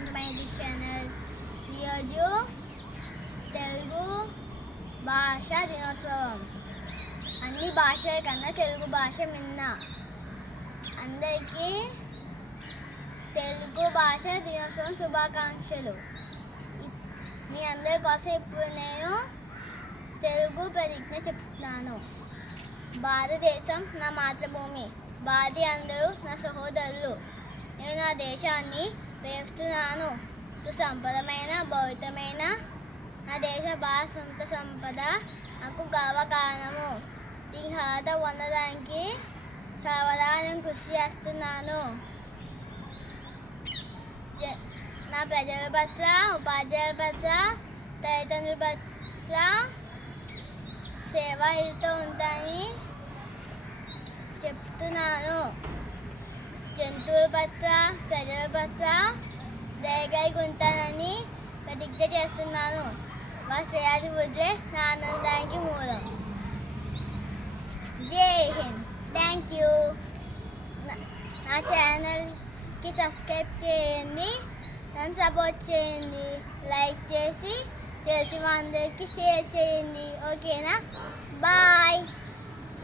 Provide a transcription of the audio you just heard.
Welcome to my YouTube channel. ఈరోజు తెలుగు భాష దినోత్సవం. అన్ని భాషల కన్నా తెలుగు భాష మిన్న. అందరికీ తెలుగు భాష దినోత్సవం శుభాకాంక్షలు. మీ అందరి కోసం ఇప్పుడు నేను తెలుగు ప్రతిజ్ఞ చెప్తున్నాను. భారతదేశం నా మాతృభూమి, భారతీయ అందరూ నా సహోదరులు. నేను నా దేశాన్ని ప్రేమిస్తున్నాను. సుసంపదమైన భౌతికమైన నా దేశ భాష సొంత సంపద నాకు గర్వకారణము. దీనికి అర్హత పొందడానికి సర్వదా కృషి చేస్తున్నాను. నా ప్రజల పట్ల, ఉపాధ్యాయుల పట్ల, తల్లిదండ్రుల పట్ల సేవాయుతో ఉంటానని చెప్తున్నాను. జంతువుల పట్ల, ప్రజల పట్ల దయగలిగి ఉంటానని ప్రతిజ్ఞ చేస్తున్నాను. వారి శ్రేయాభివృద్ధి నా ఆనందానికి మూలం. జై హింద్. Thank you. నా ఛానల్కి సబ్స్క్రైబ్ చేయండి, నన్ను సపోర్ట్ చేయండి, లైక్ చేసి తెలిసిన అందరికీ షేర్ చేయండి. ఓకేనా? బాయ్.